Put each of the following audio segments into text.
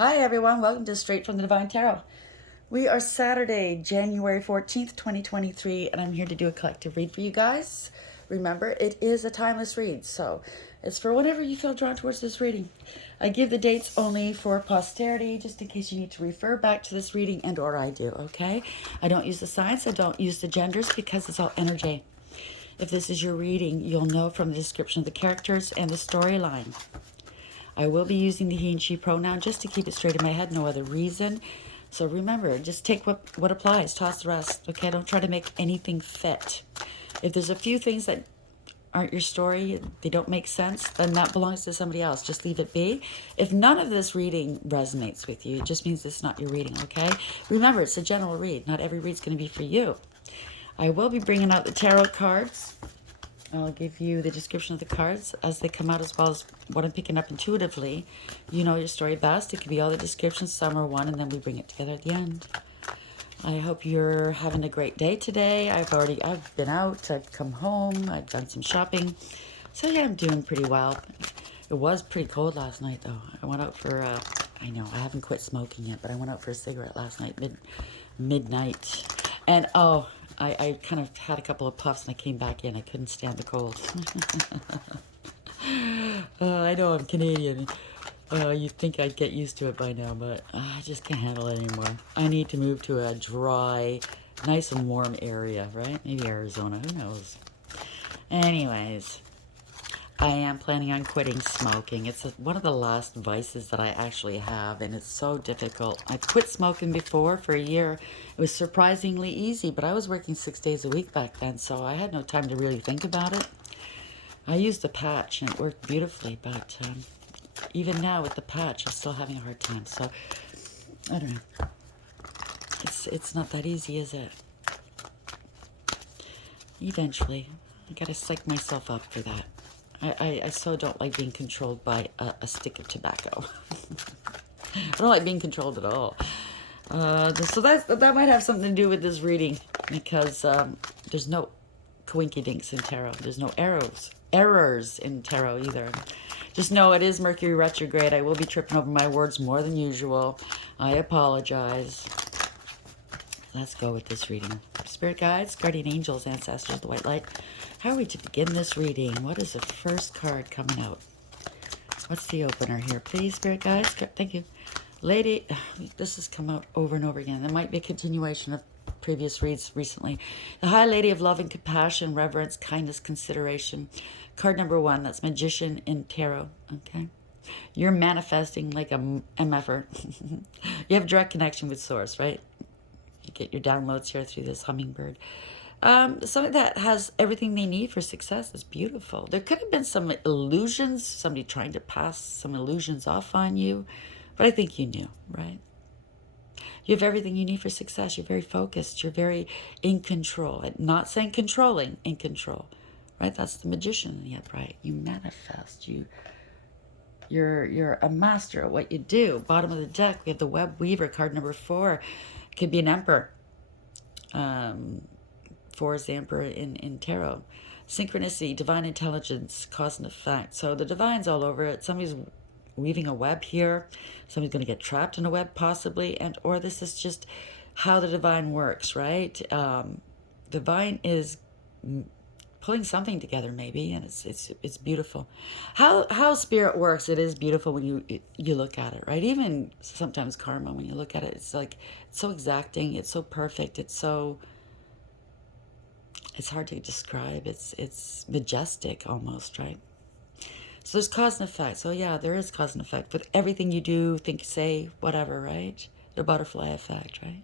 Hi everyone, welcome to Straight from the Divine Tarot. We are Saturday, January 14th, 2023, and I'm here to do a collective read for you guys. Remember, it is a timeless read, so it's for whenever you feel drawn towards this reading. I give the dates only for posterity, just in case you need to refer back to this reading, and or I do, okay? I don't use the signs, I don't use the genders, because it's all energy. If this is your reading, you'll know from the description of the characters and the storyline. I will be using the he and she pronoun just to keep it straight in my head, no other reason. So remember, just take what applies, toss the rest, okay? Don't try to make anything fit. If there's a few things that aren't your story, they don't make sense, then that belongs to somebody else. Just leave it be. If none of this reading resonates with you, it just means it's not your reading, okay? Remember, it's a general read. Not every read's going to be for you. I will be bringing out the tarot cards. I'll give you the description of the cards as they come out, as well as what I'm picking up intuitively. You know your story best. It could be all the descriptions, some are one, and then we bring it together at the end. I hope you're having a great day today. I've been out, I've come home, I've done some shopping. So yeah, I'm doing pretty well. It was pretty cold last night though. I went out for, I know, I haven't quit smoking yet, but I went out for a cigarette last night, midnight. And oh, I kind of had a couple of puffs and I came back in. I couldn't stand the cold. I know I'm Canadian. You'd think I'd get used to it by now, but I just can't handle it anymore. I need to move to a dry, nice and warm area, right? Maybe Arizona, who knows? Anyways, I am planning on quitting smoking. It's one of the last vices that I actually have, and it's so difficult. I've quit smoking before for a year. It was surprisingly easy, but I was working 6 days a week back then, so I had no time to really think about it. I used the patch, and it worked beautifully, but even now with the patch, I'm still having a hard time. So, I don't know. It's not that easy, is it? Eventually, I gotta psych myself up for that. I so don't like being controlled by a stick of tobacco. I don't like being controlled at all. So that might have something to do with this reading, because there's no coinkydinks in tarot. There's no errors in tarot either. Just know it is Mercury retrograde. I will be tripping over my words more than usual. I apologize. Let's go with this reading. Spirit guides, guardian angels, ancestors, the white light. How are we to begin this reading? What is the first card coming out? What's the opener here? Please, spirit guides. Thank you. Lady, this has come out over and over again. There might be a continuation of previous reads recently. The High Lady of Love and Compassion, Reverence, Kindness, Consideration. Card number 1, that's Magician in Tarot. Okay. You're manifesting like a MFer. You have direct connection with Source, right? You get your downloads here through this hummingbird. Somebody that has everything they need for success is beautiful. There could have been some illusions, somebody trying to pass some illusions off on you, but I think you knew, right? You have everything you need for success. You're very focused. You're very in control. I'm not saying controlling, in control, right? That's the magician in the upright. You manifest. You're a master at what you do. Bottom of the deck, we have the Web Weaver, card number 4. Could be an emperor. 4 is the emperor in tarot. Synchronicity, divine intelligence, cause and effect. So the divine's all over it. Somebody's weaving a web here. Somebody's going to get trapped in a web possibly, and or this is just how the divine works, right? Divine is pulling something together maybe, and it's beautiful. How spirit works, it is beautiful when you look at it, right? Even sometimes karma, when you look at it, it's like it's so exacting, it's so perfect, it's hard to describe. It's majestic almost, right? So there's cause and effect. So yeah, there is cause and effect with everything you do, think, say, whatever, right? The butterfly effect, right?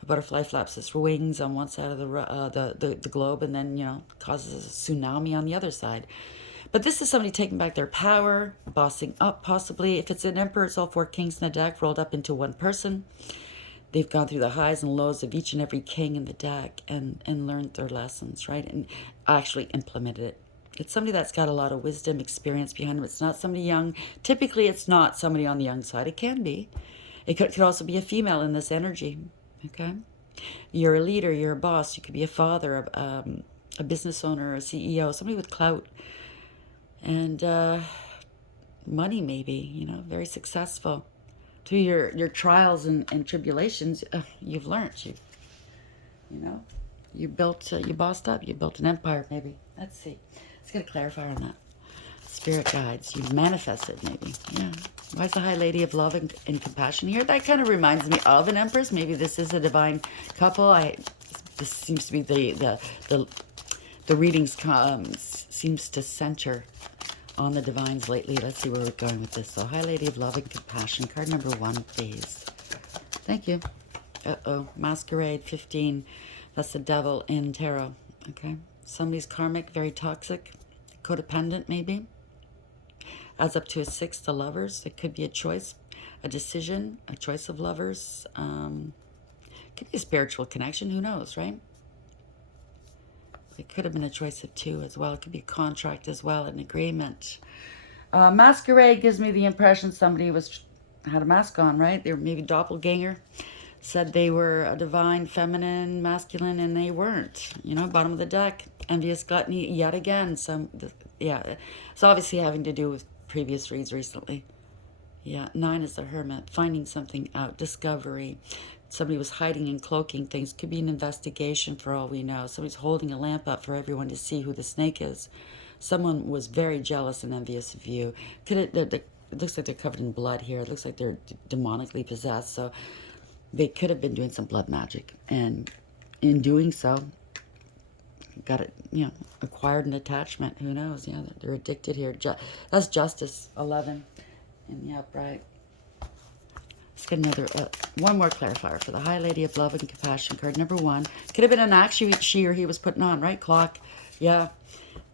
A butterfly flaps its wings on one side of the globe, and then, you know, causes a tsunami on the other side. But this is somebody taking back their power, bossing up possibly. If it's an emperor, it's all 4 kings in the deck rolled up into one person. They've gone through the highs and lows of each and every king in the deck and learned their lessons, right? And actually implemented it. It's somebody that's got a lot of wisdom, experience behind them. It's not somebody young. Typically, it's not somebody on the young side. It can be. It could also be a female in this energy, okay? You're a leader. You're a boss. You could be a father, a business owner, a CEO, somebody with clout. And money maybe, you know, very successful. through your trials and tribulations, you've learned. You know, you built, you bossed up. You built an empire, maybe. Let's see. Let's get a clarifier on that. Spirit guides. You manifested, maybe. Yeah. Why is the High Lady of Love and Compassion here? That kind of reminds me of an Empress. Maybe this is a divine couple. This seems to be the readings seems to center on the divines lately. Let's see where we're going with this. So, High Lady of Love and Compassion, card number 1, please. Thank you. Masquerade 15. That's the devil in tarot. Okay. Somebody's karmic, very toxic, codependent maybe. Adds up to a 6, the Lovers. It could be a choice, a decision, a choice of lovers. Could be a spiritual connection. Who knows, right? It could have been a choice of 2 as well. It could be a contract as well, an agreement. Masquerade gives me the impression somebody had a mask on, right? They were maybe doppelganger. Said they were a divine, feminine, masculine, and they weren't. You know, bottom of the deck. Envious gluttony yet again. Yeah, it's obviously having to do with previous reads recently. Yeah, 9 is the Hermit. Finding something out. Discovery. Somebody was hiding and cloaking things. Could be an investigation for all we know. Somebody's holding a lamp up for everyone to see who the snake is. Someone was very jealous and envious of you. It looks like they're covered in blood here. It looks like they're demonically possessed. So they could have been doing some blood magic. And in doing so, got it, acquired an attachment. Who knows? Yeah, they're addicted here. That's Justice 11 in the upright. Let's get another, one more clarifier for the High Lady of Love and Compassion, card number 1. Could have been an act she or he was putting on, right? Clock. Yeah.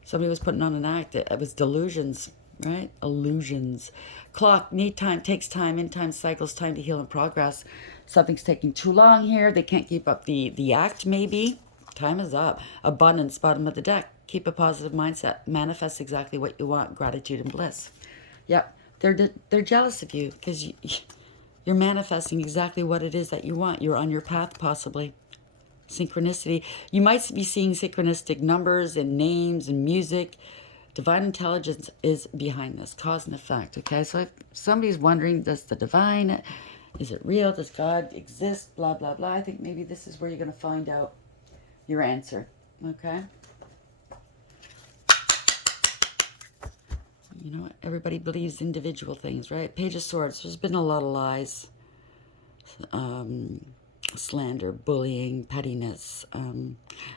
Somebody was putting on an act. It was delusions, right? Illusions. Clock, need time, takes time, in time cycles, time to heal and progress. Something's taking too long here. They can't keep up the act, maybe. Time is up. Abundance, bottom of the deck. Keep a positive mindset. Manifest exactly what you want. Gratitude and bliss. Yep. They're jealous of you because you're manifesting exactly what it is that you want. You're on your path, possibly. Synchronicity. You might be seeing synchronistic numbers and names and music. Divine intelligence is behind this. Cause and effect. Okay, so if somebody's wondering, does the divine, is it real? Does God exist? Blah, blah, blah. I think maybe this is where you're going to find out your answer. Okay? You know, everybody believes individual things, right? Page of Swords. There's been a lot of lies. Slander, bullying, pettiness.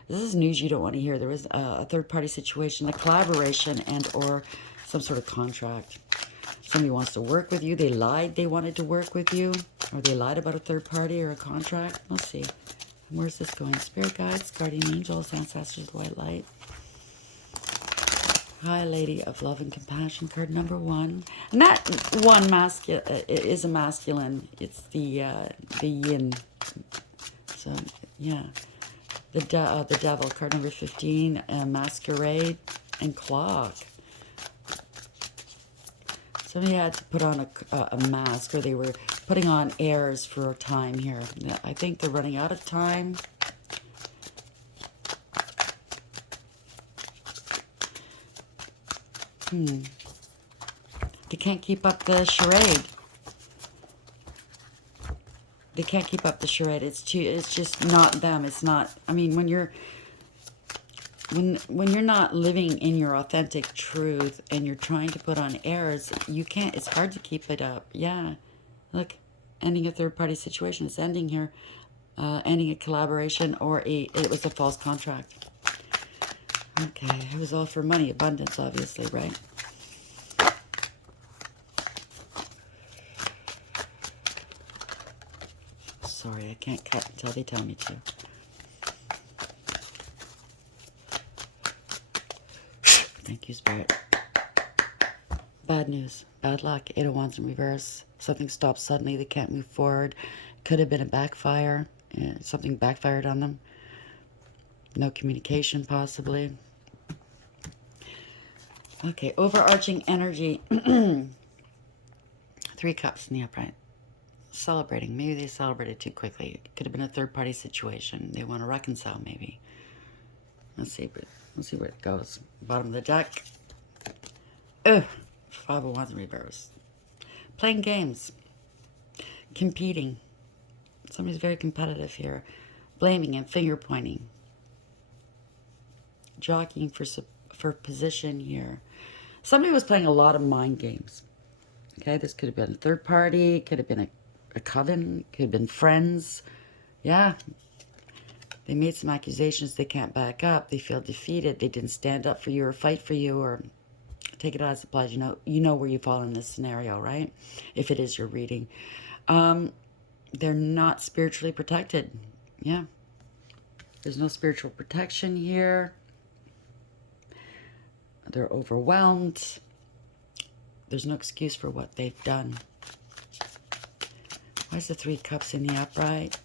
This is news you don't want to hear. There was a third-party situation, a collaboration, and or some sort of contract. Somebody wants to work with you. They lied they wanted to work with you. Or they lied about a third party or a contract. Let's see. Where's this going? Spirit guides, guardian angels, ancestors, white light. High Lady of Love and Compassion, card number 1. And that one is a masculine. It's the yin. So, yeah. The devil, card number 15. Masquerade and clock. Somebody had to put on a mask, or they were putting on airs for a time here. I think they're running out of time. They can't keep up the charade. They can't keep up the charade. It's just not them. It's not, I mean, when you're not living in your authentic truth and you're trying to put on airs, you can't, it's hard to keep it up. Yeah. Look, ending a third-party situation. It's ending here. Ending a collaboration, or it was a false contract. Okay, it was all for money, abundance, obviously, right? Sorry, I can't cut until they tell me to. Thank you, Spirit. Bad news, bad luck, 8 of Wands in reverse. Something stops suddenly, they can't move forward. Could have been a backfire. Something backfired on them. No communication, possibly. Okay, overarching energy. 3 cups in the upright. Celebrating. Maybe they celebrated too quickly. It could have been a third-party situation. They want to reconcile, maybe. Let's see where it goes. Bottom of the deck. Ugh. 5 of Wands in reverse. Playing games. competing. Somebody's very competitive here. Blaming and finger pointing. Jockeying for position here. Somebody was playing a lot of mind games. Okay, this could have been a third party, could have been a coven, could have been friends. Yeah, they made some accusations they can't back up. They feel defeated. They didn't stand up for you or fight for you, or take it as applies. You know where you fall in this scenario, right? If it is your reading. They're not spiritually protected. Yeah. There's no spiritual protection here. They're overwhelmed. There's no excuse for what they've done. Why is the 3 cups in the upright?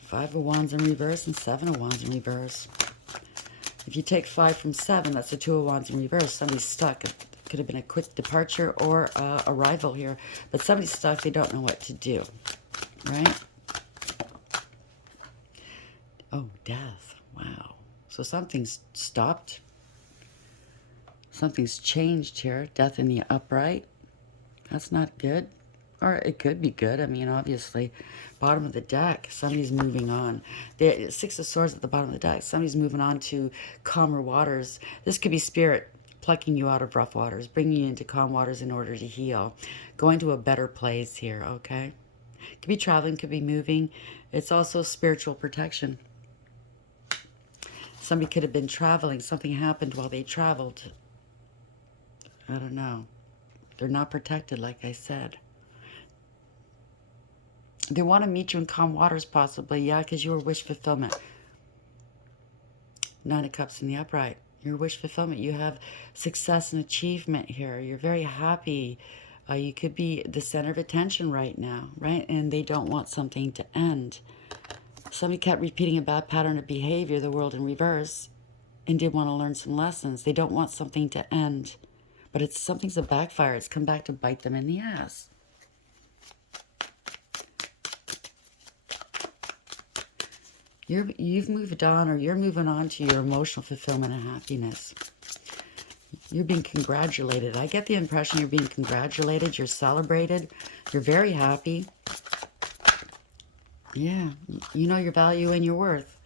5 of Wands in reverse and 7 of Wands in reverse. If you take 5 from 7, that's the 2 of Wands in reverse. Somebody's stuck. It could have been a quick departure or arrival here. But somebody's stuck. They don't know what to do. Right? Oh, death. Wow. So something's stopped. Something's changed here. Death in the upright. That's not good. Or it could be good. I mean, obviously. Bottom of the deck. Somebody's moving on. The 6 of Swords at the bottom of the deck. Somebody's moving on to calmer waters. This could be spirit plucking you out of rough waters. Bringing you into calm waters in order to heal. Going to a better place here, okay? Could be traveling. Could be moving. It's also spiritual protection. Somebody could have been traveling. Something happened while they traveled. I don't know. They're not protected, like I said. They want to meet you in calm waters, possibly. Yeah, because you were wish fulfillment. 9 of Cups in the upright. Your wish fulfillment. You have success and achievement here. You're very happy. You could be the center of attention right now, right? And they don't want something to end. Somebody kept repeating a bad pattern of behavior, the world in reverse, and did want to learn some lessons. They don't want something to end. But something's a backfire. It's come back to bite them in the ass. You've moved on, or you're moving on to your emotional fulfillment and happiness. You're being congratulated. I get the impression you're being congratulated. You're celebrated. You're very happy. Yeah, you know your value and your worth.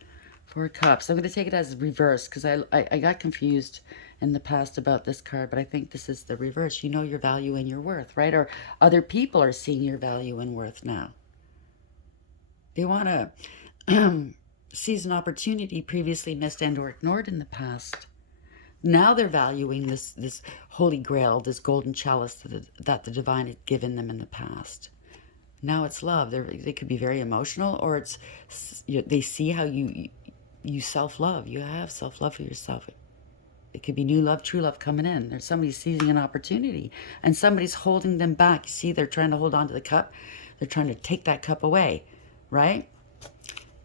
4 Cups. I'm going to take it as reverse because I got confused in the past about this card, but I think this is the reverse. You know your value and your worth, right? Or other people are seeing your value and worth now. They want to seize an opportunity previously missed and or ignored in the past. Now they're valuing this holy grail, this golden chalice that the divine had given them in the past. Now it's love. They could be very emotional, or they see how you self-love. You have self-love for yourself. It could be new love, true love coming in. There's somebody seizing an opportunity, and somebody's holding them back. You see, they're trying to hold on to the cup. They're trying to take that cup away, right?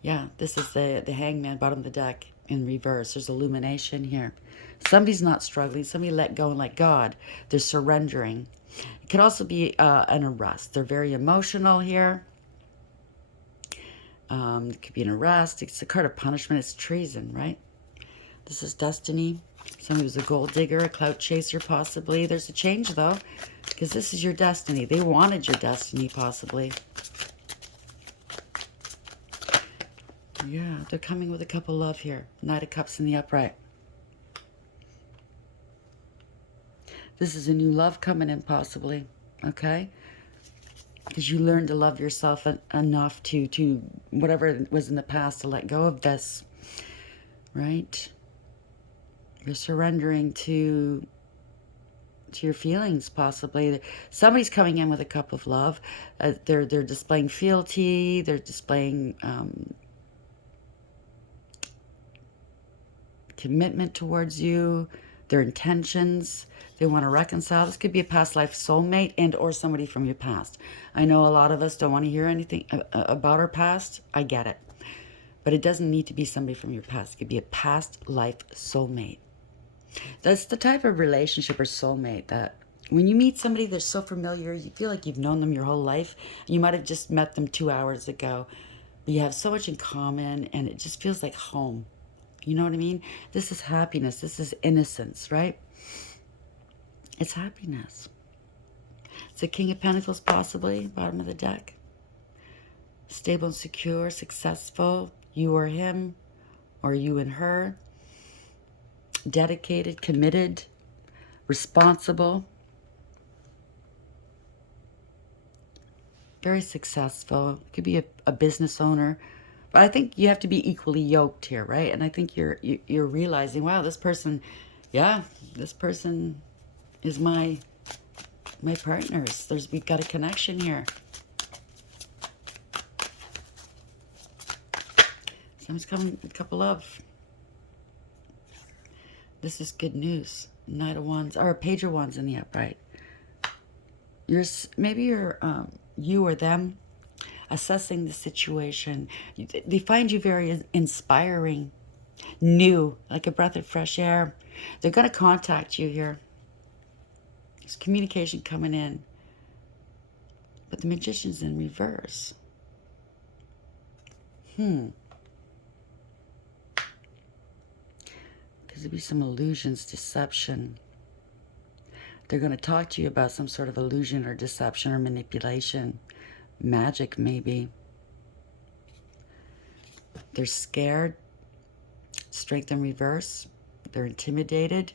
Yeah, this is the Hangman, bottom of the deck, in reverse. There's illumination here. Somebody's not struggling. Somebody let go and let God. They're surrendering. It could also be an arrest. They're very emotional here. It could be an arrest. It's a card of punishment. It's treason, right? This is destiny. Somebody was a gold digger, a clout chaser, possibly. There's a change, though, because this is your destiny. They wanted your destiny, possibly. Yeah, they're coming with a cup of love here. 9 of Cups in the upright. This is a new love coming in, possibly. Okay? Because you learned to love yourself enough to whatever was in the past, to let go of this. Right? You're surrendering to your feelings, possibly. Somebody's coming in with a cup of love. They're displaying fealty. They're displaying commitment towards you, their intentions. They want to reconcile. This could be a past life soulmate and or somebody from your past. I know a lot of us don't want to hear anything about our past. I get it. But it doesn't need to be somebody from your past. It could be a past life soulmate. That's the type of relationship or soulmate that when you meet somebody that's so familiar, you feel like you've known them your whole life. You might have just met them 2 hours ago. But you have so much in common, and it just feels like home. You know what I mean? This is happiness. This is innocence, right? It's happiness. It's a King of Pentacles, possibly, bottom of the deck. Stable and secure, successful, you or him, or you and her. Dedicated, committed, responsible. Very successful. Could be a business owner. But I think you have to be equally yoked here, right? And I think you're realizing, wow, this person, yeah, this person is my partners. We've got a connection here. Someone's coming, a couple of. This is good news. Knight of Wands, or Page of Wands in the upright. Maybe you or them assessing the situation. They find you very inspiring, new, like a breath of fresh air. They're going to contact you here. There's communication coming in. But the Magician's in reverse. Because there'll be some illusions, deception. They're going to talk to you about some sort of illusion or deception or manipulation. Magic, maybe. They're scared. Strength in reverse. They're intimidated.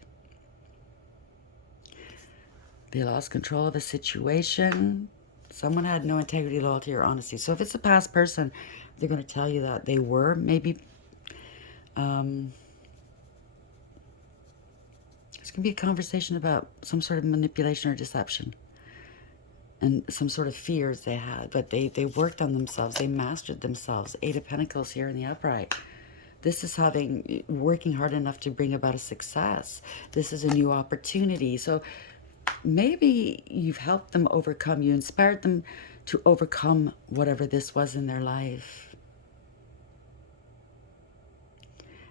They lost control of a situation. Someone had no integrity, loyalty, or honesty. So if it's a past person, they're going to tell you that they were maybe... It's going to be a conversation about some sort of manipulation or deception. And some sort of fears they had. But they worked on themselves. They mastered themselves. 8 of Pentacles here in the upright. This is working hard enough to bring about a success. This is a new opportunity. So maybe you've helped them overcome. You inspired them to overcome whatever this was in their life.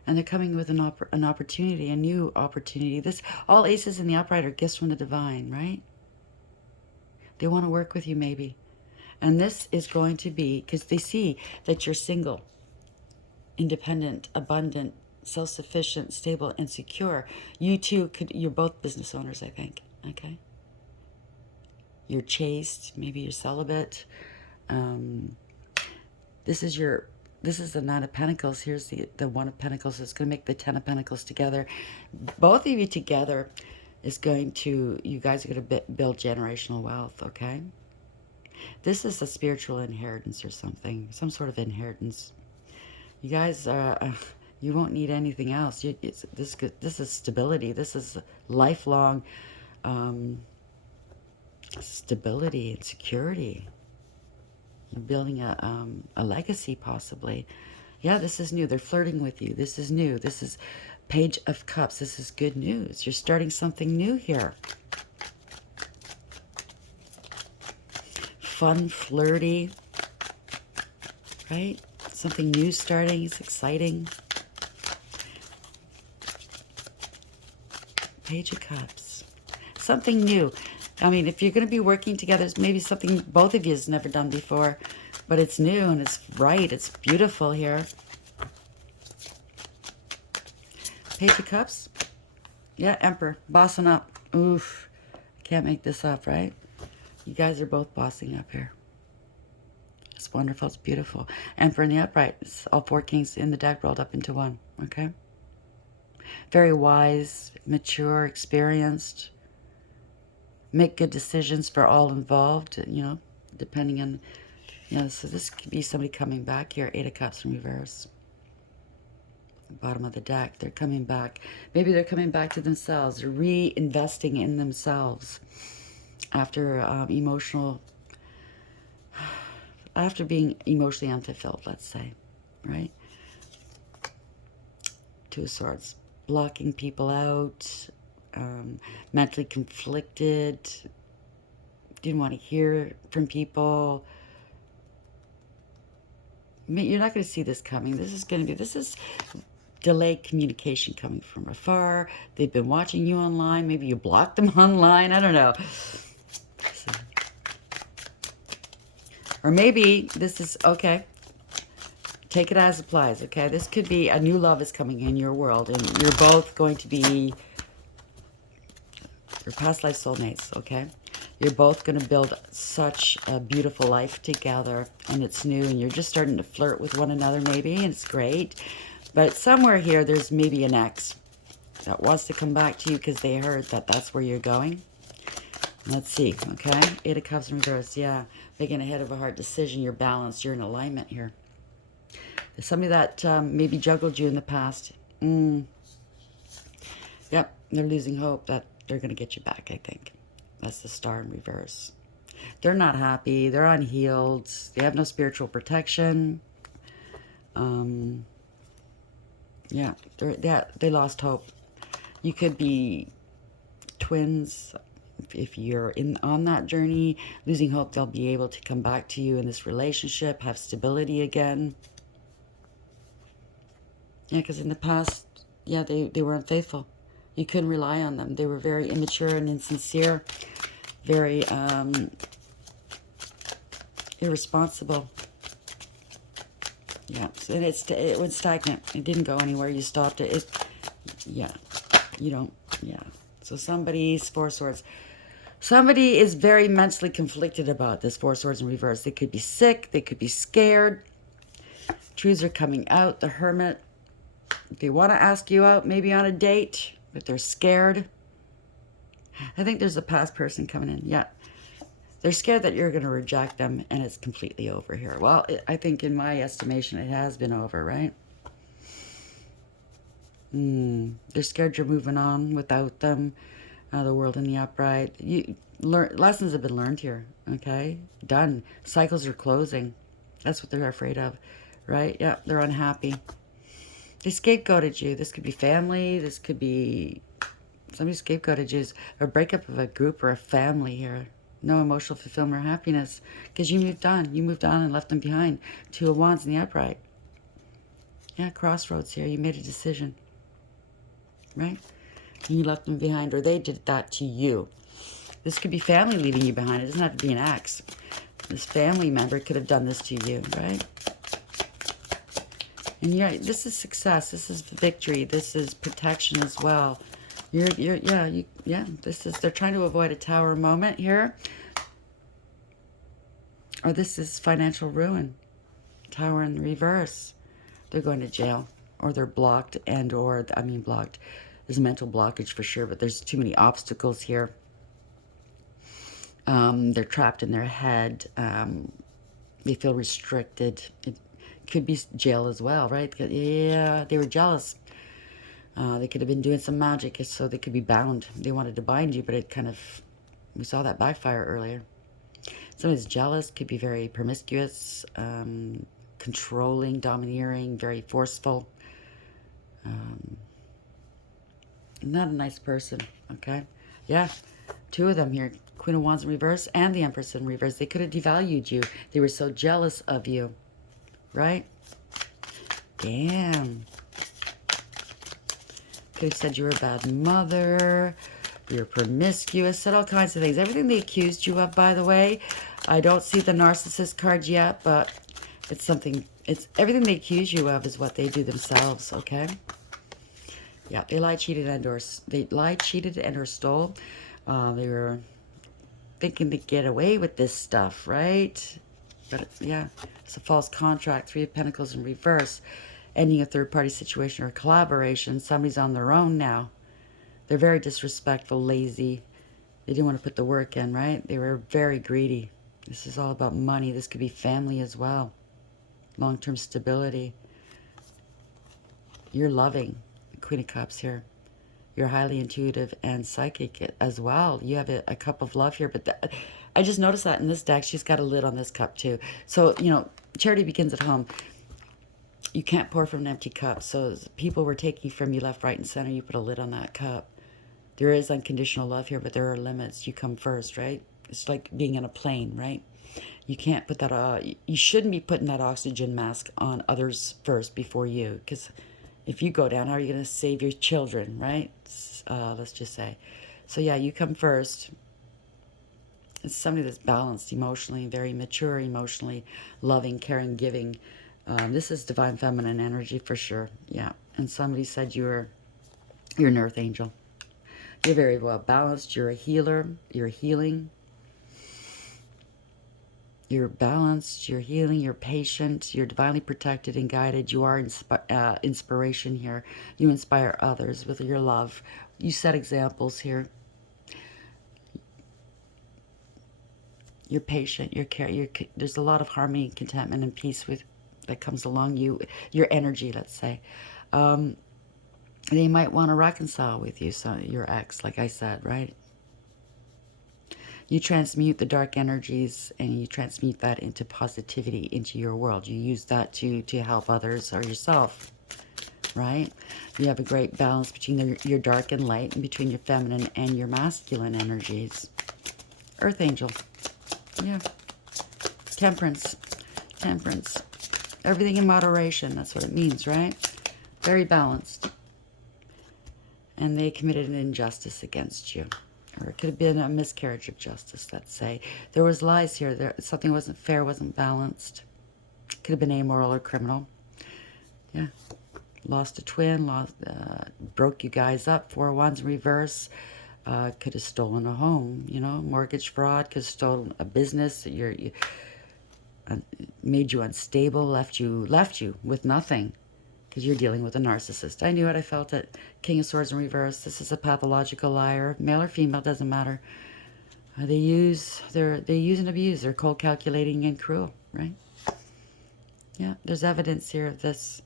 And they're coming with an opportunity, a new opportunity. All aces in the upright are gifts from the divine, right? They want to work with you, maybe. And this is going to be, because they see that you're single, independent, abundant, self-sufficient, stable, and secure. You too, you're both business owners, I think, okay? You're chaste, maybe you're celibate. This is the 9 of Pentacles. Here's the 1 of Pentacles. It's going to make the 10 of Pentacles together. Both of you together is going to, you guys are going to build generational wealth, okay? This is a spiritual inheritance or something, some sort of inheritance. You guys, you won't need anything else. This is stability. This is lifelong stability and security. You're building a legacy, possibly. Yeah, this is new. They're flirting with you. This is new. This is Page of Cups. This is good news. You're starting something new here. Fun, flirty, right? Something new starting. It's exciting. Page of Cups. Something new. I mean, if you're going to be working together, it's maybe something both of you has never done before. But it's new and it's right. It's beautiful here. Page of Cups. Yeah, Emperor. Bossing up. Oof. Can't make this up, right? You guys are both bossing up here. It's wonderful. It's beautiful. Emperor in the upright. It's all 4 kings in the deck rolled up into 1. Okay? Very wise, mature, experienced. Make good decisions for all involved, you know, depending on, you know, so this could be somebody coming back here. 8 of Cups in reverse. Bottom of the deck. They're coming back. Maybe they're coming back to themselves. They're reinvesting in themselves after after being emotionally unfulfilled, let's say, right? 2 of Swords. Blocking people out. Mentally conflicted, didn't want to hear from people. You're not going to see this coming. This is delayed communication coming from afar. They've been watching you online. Maybe you blocked them online. I don't know. So. Or maybe this is, okay, take it as applies, okay? This could be a new love is coming in your world, and you're both going to be your past life soulmates, okay? You're both going to build such a beautiful life together, and it's new, and you're just starting to flirt with one another maybe, and it's great. But somewhere here, there's maybe an ex that wants to come back to you because they heard that that's where you're going. Let's see, okay? Eight of Cups in reverse, yeah. Making a head of a heart decision. You're balanced. You're in alignment here. There's somebody that maybe juggled you in the past. Yep, they're losing hope that they're going to get you back, I think. That's the Star in reverse. They're not happy. They're unhealed. They have no spiritual protection. Yeah, they lost hope. You could be twins. If you're on that journey, losing hope, they'll be able to come back to you in this relationship, have stability again. Yeah, because in the past, yeah, they were unfaithful. You couldn't rely on them. They were very immature and insincere, very irresponsible. Yeah, and it went stagnant. It didn't go anywhere. You stopped it. Yeah, you don't. Yeah. So somebody's Four Swords. Somebody is very mentally conflicted about this Four Swords in reverse. They could be sick. They could be scared. Truths are coming out. The Hermit. They want to ask you out, maybe on a date, but they're scared. I think there's a past person coming in. Yeah. They're scared that you're going to reject them, and it's completely over here. Well, I think in my estimation, it has been over, right? They're scared you're moving on without them. The World in the upright. Lessons have been learned here, okay? Done. Cycles are closing. That's what they're afraid of, right? Yeah, they're unhappy. They scapegoated you. This could be family. This could be somebody scapegoated you. A breakup of a group or a family here. No emotional fulfillment or happiness because you moved on. You moved on and left them behind. Two of Wands in the upright. Yeah, crossroads here. You made a decision, right? And you left them behind, or they did that to you. This could be family leaving you behind. It doesn't have to be an ex. This family member could have done this to you, right? And yeah, this is success. This is victory. This is protection as well. They're trying to avoid a tower moment here. Or this is financial ruin. Tower in reverse. They're going to jail. Or they're blocked blocked. There's a mental blockage for sure, but there's too many obstacles here. They're trapped in their head. They feel restricted. It could be jail as well, right? Yeah, they were jealous. They could have been doing some magic, so they could be bound. They wanted to bind you, but we saw that backfire earlier. Somebody's jealous, could be very promiscuous, controlling, domineering, very forceful. Not a nice person, okay? Yeah, two of them here. Queen of Wands in reverse and the Empress in reverse. They could have devalued you. They were so jealous of you, right? Damn. Could have said you were a bad mother. You're promiscuous. Said all kinds of things. Everything they accused you of, by the way. I don't see the narcissist card yet, but it's something. It's everything they accuse you of is what they do themselves, okay? Yeah, they lied, cheated, and/or stole. They were thinking to get away with this stuff, right? But yeah, it's a false contract. Three of Pentacles in reverse. Ending a third-party situation or collaboration. Somebody's on their own now. They're very disrespectful, lazy. They didn't want to put the work in, right? They were very greedy. This is all about money. This could be family as well. Long-term stability. You're loving. Queen of Cups here. You're highly intuitive and psychic as well. You have a cup of love here. But I just noticed that in this deck, she's got a lid on this cup too. So, charity begins at home. You can't pour from an empty cup. So people were taking from you left, right, and center. You put a lid on that cup. There is unconditional love here, but there are limits. You come first, right? It's like being in a plane, right? You can't put that you shouldn't be putting that oxygen mask on others first before you. Because if you go down, how are you going to save your children, right? Let's just say. So yeah, you come first. It's somebody that's balanced emotionally, very mature emotionally, loving, caring, giving. This is divine feminine energy for sure. Yeah. And somebody said you're an earth angel. You're very well balanced. You're a healer. You're healing. You're balanced, you're healing, you're patient, you're divinely protected and guided. You are inspiration here. You inspire others with your love. You set examples here. You're patient, there's a lot of harmony, contentment, and peace that comes along your energy, let's say. They might want to reconcile with you, so your ex, like I said, right? You transmute the dark energies and you transmute that into positivity into your world. You use that to help others or yourself, right? You have a great balance between your dark and light and between your feminine and your masculine energies. Earth angel. Yeah. Temperance. Temperance. Everything in moderation. That's what it means, right? Very balanced. And they committed an injustice against you. Or it could have been a miscarriage of justice, let's say. There was lies here. Something wasn't fair, wasn't balanced. Could have been amoral or criminal. Yeah. Lost a twin, broke you guys up. 4 of Wands in reverse. Could have stolen a home, you know, mortgage fraud. Could have stolen a business. Made you unstable, left you with nothing. Because you're dealing with a narcissist. I knew it. I felt it. King of Swords in reverse. This is a pathological liar. Male or female, doesn't matter. They use and abuse. They're cold, calculating, and cruel, right? Yeah, there's evidence here of this.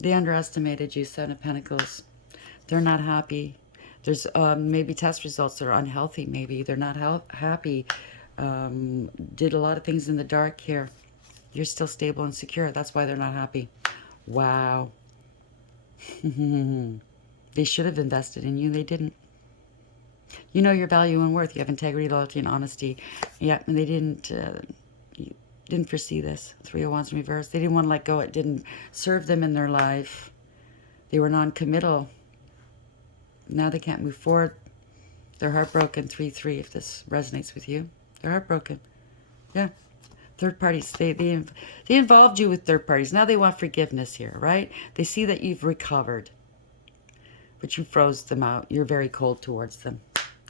They underestimated you, Seven of Pentacles. They're not happy. There's maybe test results that are unhealthy, maybe. They're not happy. Did a lot of things in the dark here. You're still stable and secure. That's why they're not happy. Wow. They should have invested in you. They didn't. You know your value and worth. You have integrity, loyalty, and honesty. Yeah, and they didn't foresee this. 3 of Wands in reverse. They didn't want to let go. It didn't serve them in their life. They were non-committal. Now they can't move forward. They're heartbroken. 3-3 if this resonates with you. They're heartbroken. Yeah. Third parties, they involved you with third parties. Now they want forgiveness here, right? They see that you've recovered, but you froze them out. You're very cold towards them.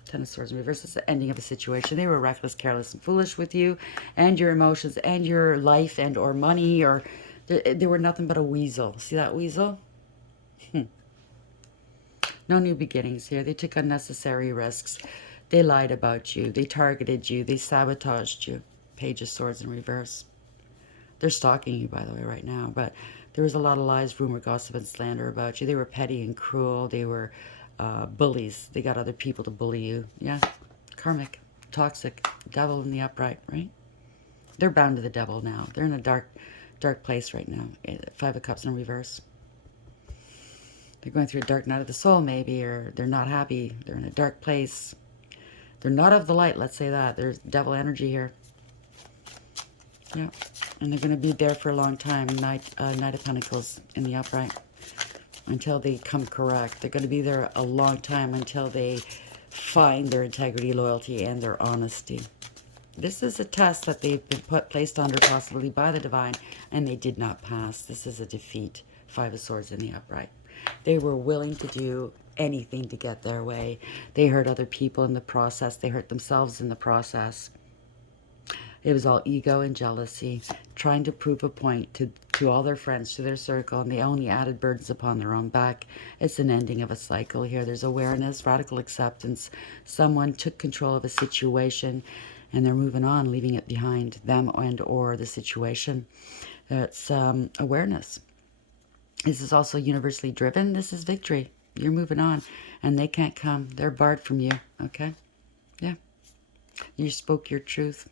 10 of Swords in reverse. It's the ending of a situation. They were reckless, careless, and foolish with you and your emotions and your life and or money. Or they were nothing but a weasel. See that weasel? No new beginnings here. They took unnecessary risks. They lied about you. They targeted you. They sabotaged you. Page of Swords in reverse. They're stalking you, by the way, right now. But there was a lot of lies, rumor, gossip, and slander about you. They were petty and cruel. They were bullies. They got other people to bully you. Yeah. Karmic. Toxic. Devil in the upright, right? They're bound to the devil now. They're in a dark place right now. 5 of Cups in reverse. They're going through a dark night of the soul, maybe, or they're not happy. They're in a dark place. They're not of the light, let's say that. There's devil energy here. Yeah, and they're going to be there for a long time. Knight of Pentacles in the upright. Until they come correct. They're going to be there a long time until they find their integrity, loyalty, and their honesty. This is a test that they've been placed under possibly by the divine, and they did not pass. This is a defeat. 5 of Swords in the upright. They were willing to do anything to get their way. They hurt other people in the process. They hurt themselves in the process. It was all ego and jealousy, trying to prove a point to all their friends, to their circle, and they only added burdens upon their own back. It's an ending of a cycle here. There's awareness, radical acceptance. Someone took control of a situation, and they're moving on, leaving it behind, them and or the situation. It's awareness. This is also universally driven. This is victory. You're moving on, and they can't come. They're barred from you, okay? Yeah. You spoke your truth.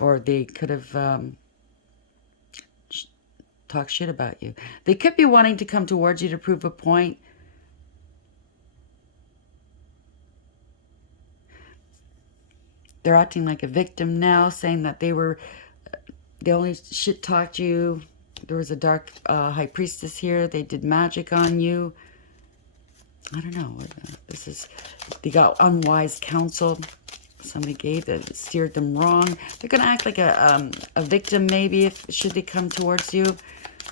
Or they could have talked shit about you. They could be wanting to come towards you to prove a point. They're acting like a victim now, saying that they only shit talked you. There was a dark high priestess here. They did magic on you. I don't know. They got unwise counsel. Somebody gave that steered them wrong. They're going to act like a victim maybe should they come towards you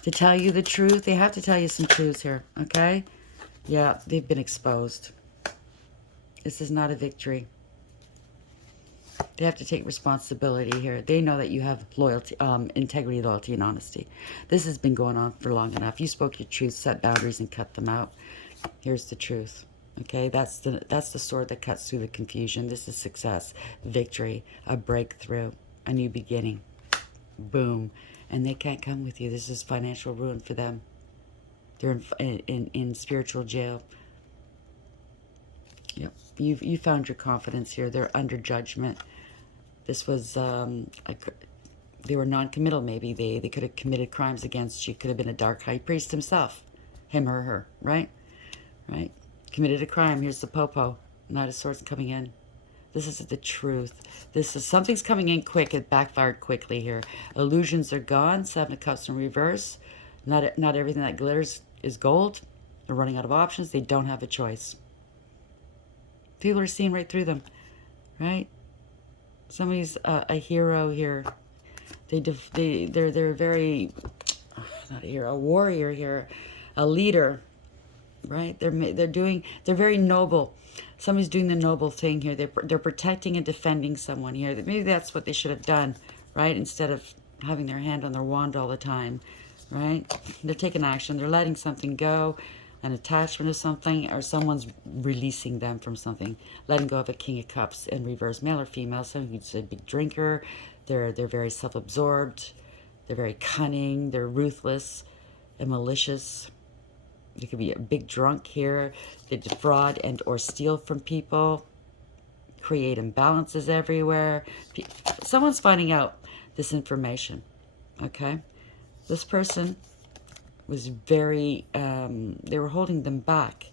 to tell you the truth. They have to tell you some truths here, okay? Yeah, they've been exposed. This is not a victory. They have to take responsibility here. They know that you have loyalty, integrity, loyalty, and honesty. This has been going on for long enough. You spoke your truth, set boundaries, and cut them out. Here's the truth. Okay, that's the sword that cuts through the confusion. This is success, victory, a breakthrough, a new beginning. Boom. And they can't come with you. This is financial ruin for them. They're in spiritual jail. Yep. You found your confidence here. They're under judgment. This was, they were non-committal maybe. They could have committed crimes against you. Could have been a dark high priest himself. Him or her, right? Right? Committed a crime. Here's the Popo. Knight of Swords coming in. This is the truth. This is, something's coming in quick. It backfired quickly here. Illusions are gone. Seven of Cups in reverse. Not everything that glitters is gold. They're running out of options. They don't have a choice. People are seeing right through them, right? Somebody's a hero here. They're very, not a hero, a warrior here, a leader, right? They're very noble. Somebody's doing the noble thing here. They're protecting and defending someone here. Maybe that's what they should have done, right? Instead of having their hand on their wand all the time, right? They're taking action. They're letting something go, an attachment to something, or someone's releasing them from something. Letting go of a King of Cups in reverse, male or female. Someone who's a big drinker. They're very self-absorbed. They're very cunning. They're ruthless and malicious. They could be a big drunk here. They defraud and or steal from people. Create imbalances everywhere. Someone's finding out this information, okay? This person was very, they were holding them back,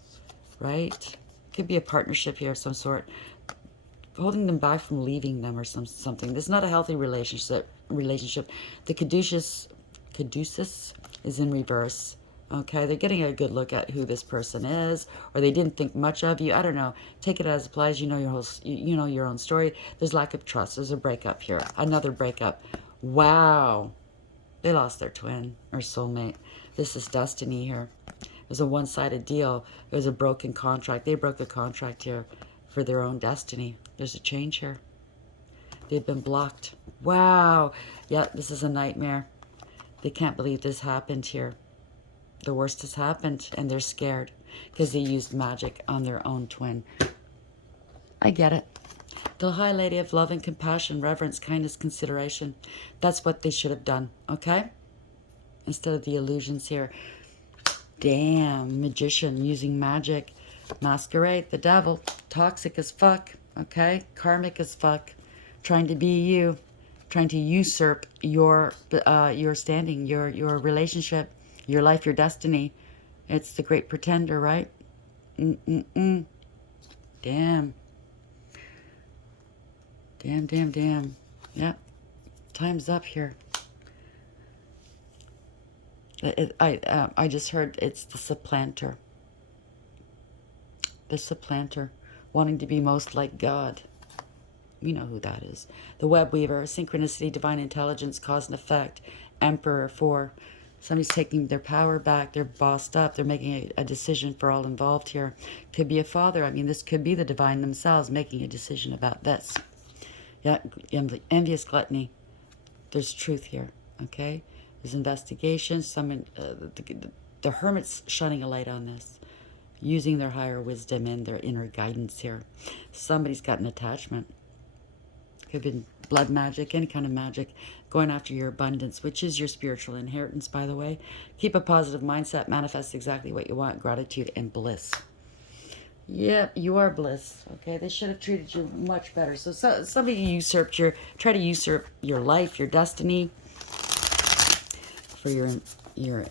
right? Could be a partnership here of some sort. Holding them back from leaving them or something. This is not a healthy relationship. The Caduceus is in reverse. Okay, they're getting a good look at who this person is, or they didn't think much of you. I don't know. Take it as it applies. You know your own story. There's lack of trust. There's a breakup here. Another breakup. Wow. They lost their twin or soulmate. This is destiny here. It was a one-sided deal. It was a broken contract. They broke the contract here for their own destiny. There's a change here. They've been blocked. Wow. Yeah, this is a nightmare. They can't believe this happened here. The worst has happened, and they're scared because they used magic on their own twin. I get it. The High Lady of Love and Compassion, Reverence, Kindness, Consideration. That's what they should have done, okay? Instead of the illusions here. Damn, Magician using magic. Masquerade, the devil. Toxic as fuck, okay? Karmic as fuck. Trying to be you. Trying to usurp your standing, your relationship. Your life, your destiny. It's the great pretender, right? Damn. Damn. Yep. Time's up here. I just heard it's the supplanter. The supplanter. Wanting to be most like God. We know who that is. The web weaver. Synchronicity, divine intelligence, cause and effect. Emperor 4. Somebody's taking their power back. They're bossed up. They're making a decision for all involved here. Could be a father. I mean, this could be the divine themselves making a decision about this. Yeah, envious gluttony. There's truth here, okay? There's investigation. Someone, the hermit's shining a light on this. Using their higher wisdom and their inner guidance here. Somebody's got an attachment. Could have been blood magic, any kind of magic, going after your abundance, which is your spiritual inheritance, by the way. Keep a positive mindset, manifest exactly what you want, gratitude and bliss. Yeah, you are bliss, okay? They should have treated you much better. So somebody try to usurp your life, your destiny, for your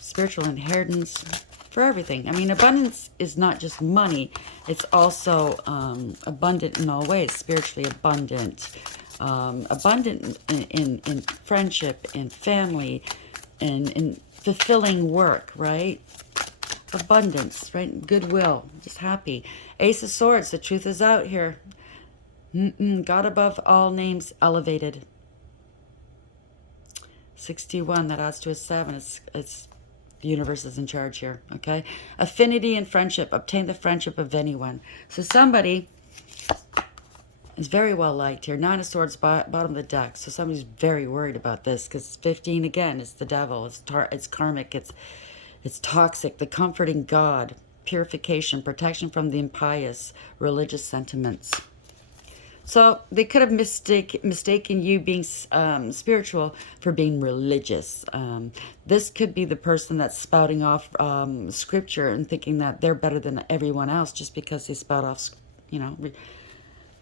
spiritual inheritance, for everything. I mean, abundance is not just money. It's also abundant in all ways, spiritually abundant. Abundant in friendship, in family, in fulfilling work, right? Abundance, right? Goodwill, just happy. Ace of Swords, the truth is out here. God above all names elevated. 61, that adds to a 7. It's the universe is in charge here, okay? Affinity and friendship. Obtain the friendship of anyone. So somebody It's very well liked here. Nine of Swords, bottom of the deck. So somebody's very worried about this because 15, again, it's the devil. It's karmic. It's toxic. The comforting God. Purification. Protection from the impious. Religious sentiments. So they could have mistaken you being spiritual for being religious. This could be the person that's spouting off scripture and thinking that they're better than everyone else just because they spout off,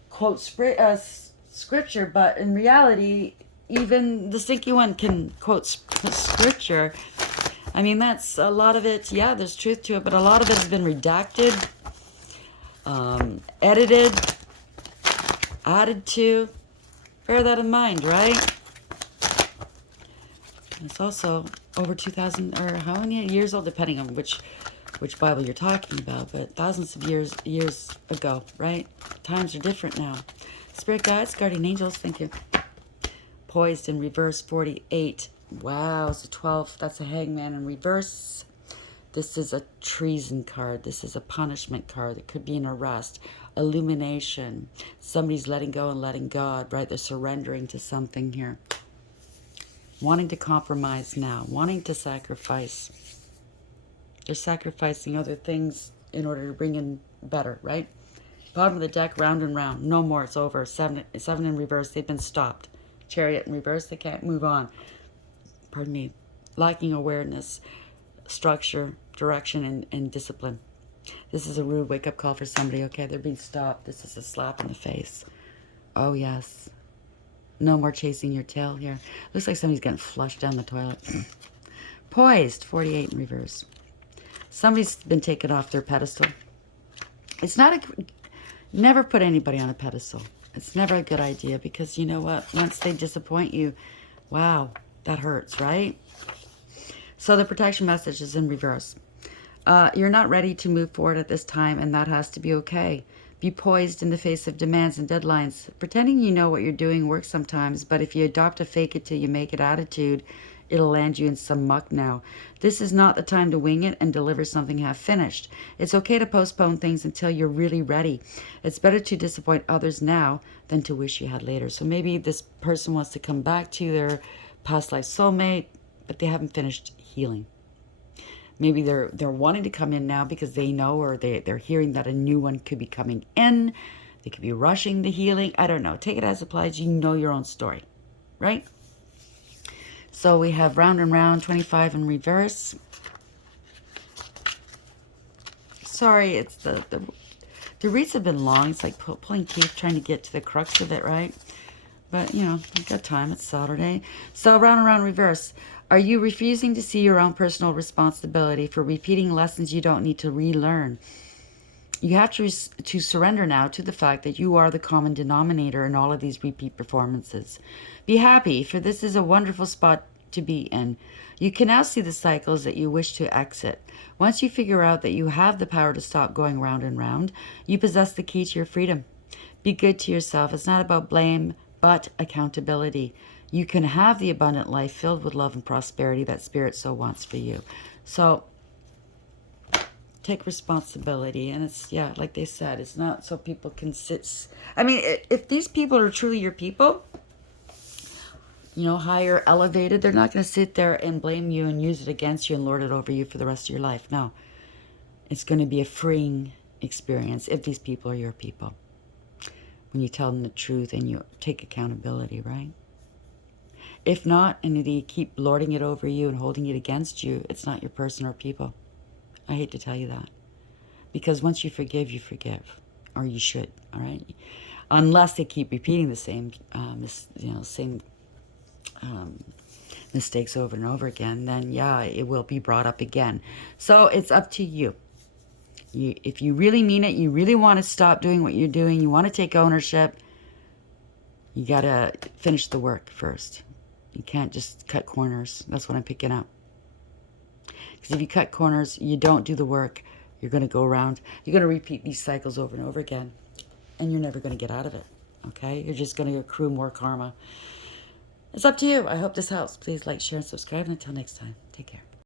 quote scripture. But in reality, even the stinky one can quote scripture. I mean, that's a lot of it. Yeah, there's truth to it, but a lot of it has been redacted, edited, added to. Bear that in mind, right? It's also over 2,000 or how many years old, depending on which Bible you're talking about, but thousands of years ago, right? Times are different now. Spirit guides, guardian angels, thank you. Poised in reverse, 48. Wow, it's a 12. That's a hangman in reverse. This is a treason card. This is a punishment card. It could be an arrest, illumination. Somebody's letting go and letting God, right? They're surrendering to something here. Wanting to compromise now, wanting to sacrifice. They're sacrificing other things in order to bring in better, right? Bottom of the deck, round and round. No more, it's over. Seven in reverse, they've been stopped. Chariot in reverse, they can't move on. Pardon me. Lacking awareness, structure, direction, and discipline. This is a rude wake-up call for somebody, okay? They're being stopped. This is a slap in the face. Oh, yes. No more chasing your tail here. Looks like somebody's getting flushed down the toilet. Poised, 48 in reverse. Somebody's been taken off their pedestal. It's not a... Never put anybody on a pedestal. It's never a good idea because you know what? Once they disappoint you, wow, that hurts, right? So the protection message is in reverse. You're not ready to move forward at this time, and that has to be okay. Be poised in the face of demands and deadlines. Pretending you know what you're doing works sometimes, but if you adopt a fake it till you make it attitude, it'll land you in some muck now. This is not the time to wing it and deliver something half finished. It's okay to postpone things until you're really ready. It's better to disappoint others now than to wish you had later. So maybe this person wants to come back to their past life soulmate, but they haven't finished healing. Maybe they're wanting to come in now because they know, or they're hearing that a new one could be coming in. They could be rushing the healing. I don't know. Take it as applies. You know your own story, right? So we have round and round, 25 in reverse. Sorry, it's the reads have been long. It's like pulling teeth trying to get to the crux of it, right? But, you know, you've got time. It's Saturday. So round and round reverse. Are you refusing to see your own personal responsibility for repeating lessons you don't need to relearn? You have to surrender now to the fact that you are the common denominator in all of these repeat performances. Be happy, for this is a wonderful spot to be in. You can now see the cycles that you wish to exit. Once you figure out that you have the power to stop going round and round, you possess the key to your freedom. Be good to yourself. It's not about blame, but accountability. You can have the abundant life filled with love and prosperity that Spirit so wants for you. So take responsibility. And it's, yeah, like they said, it's not so people can sit. I mean, if these people are truly your people, you know, higher, elevated, they're not going to sit there and blame you and use it against you and lord it over you for the rest of your life. No. It's going to be a freeing experience if these people are your people. When you tell them the truth and you take accountability, right? If not, and they keep lording it over you and holding it against you, it's not your person or people. I hate to tell you that. Because once you forgive, or you should, all right? Unless they keep repeating the same, mistakes over and over again, then yeah, it will be brought up again. So it's up to you. If you really mean it, you really want to stop doing what you're doing, you want to take ownership, you got to finish the work first. You can't just cut corners. That's what I'm picking up. Because if you cut corners, you don't do the work, you're going to go around. You're going to repeat these cycles over and over again. And you're never going to get out of it. Okay? You're just going to accrue more karma. It's up to you. I hope this helps. Please like, share, and subscribe. And until next time, take care.